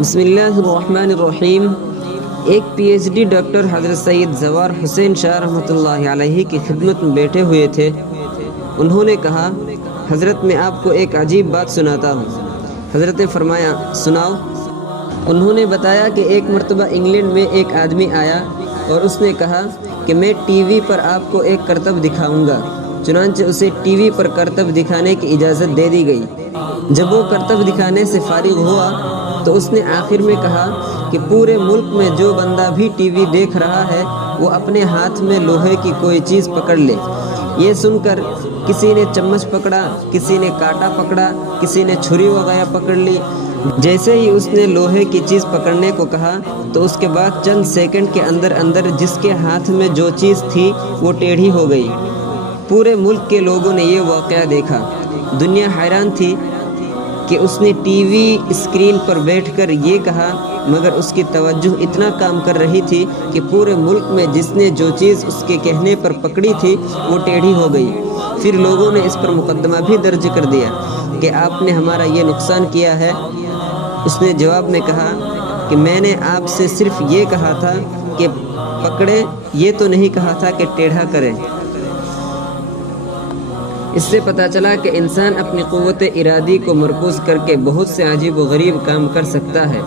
بسم اللہ الرحمن الرحیم۔ ایک پی ایچ ڈی ڈاکٹر حضرت سید زوار حسین شاہ رحمۃ اللہ علیہ کی خدمت میں بیٹھے ہوئے تھے۔ انہوں نے کہا، حضرت میں آپ کو ایک عجیب بات سناتا ہوں۔ حضرت نے فرمایا، سناؤ۔ انہوں نے بتایا کہ ایک مرتبہ انگلینڈ میں ایک آدمی آیا اور اس نے کہا کہ میں ٹی وی پر آپ کو ایک کرتب دکھاؤں گا۔ چنانچہ اسے ٹی وی پر کرتب دکھانے کی اجازت دے دی گئی۔ جب وہ کرتب دکھانے سے فارغ ہوا تو اس نے آخر میں کہا کہ پورے ملک میں جو بندہ بھی ٹی وی دیکھ رہا ہے وہ اپنے ہاتھ میں لوہے کی کوئی چیز پکڑ لے۔ یہ سن کر کسی نے چمچ پکڑا، کسی نے کانٹا پکڑا، کسی نے چھری وغیرہ پکڑ لی۔ جیسے ہی اس نے لوہے کی چیز پکڑنے کو کہا تو اس کے بعد چند سیکنڈ کے اندر اندر جس کے ہاتھ میں جو چیز تھی وہ ٹیڑھی ہو گئی۔ پورے ملک کے لوگوں نے یہ واقعہ دیکھا۔ دنیا حیران تھی کہ اس نے ٹی وی اسکرین پر بیٹھ کر یہ کہا، مگر اس کی توجہ اتنا کام کر رہی تھی کہ پورے ملک میں جس نے جو چیز اس کے کہنے پر پکڑی تھی وہ ٹیڑھی ہو گئی۔ پھر لوگوں نے اس پر مقدمہ بھی درج کر دیا کہ آپ نے ہمارا یہ نقصان کیا ہے۔ اس نے جواب میں کہا کہ میں نے آپ سے صرف یہ کہا تھا کہ پکڑے، یہ تو نہیں کہا تھا کہ ٹیڑھا کریں۔ اس سے پتہ چلا کہ انسان اپنی قوت ارادی کو مرکوز کر کے بہت سے عجیب و غریب کام کر سکتا ہے۔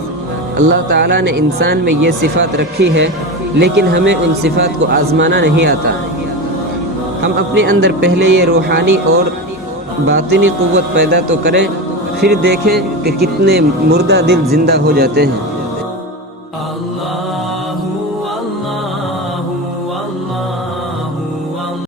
اللہ تعالیٰ نے انسان میں یہ صفات رکھی ہے، لیکن ہمیں ان صفات کو آزمانا نہیں آتا۔ ہم اپنے اندر پہلے یہ روحانی اور باطنی قوت پیدا تو کریں، پھر دیکھیں کہ کتنے مردہ دل زندہ ہو جاتے ہیں۔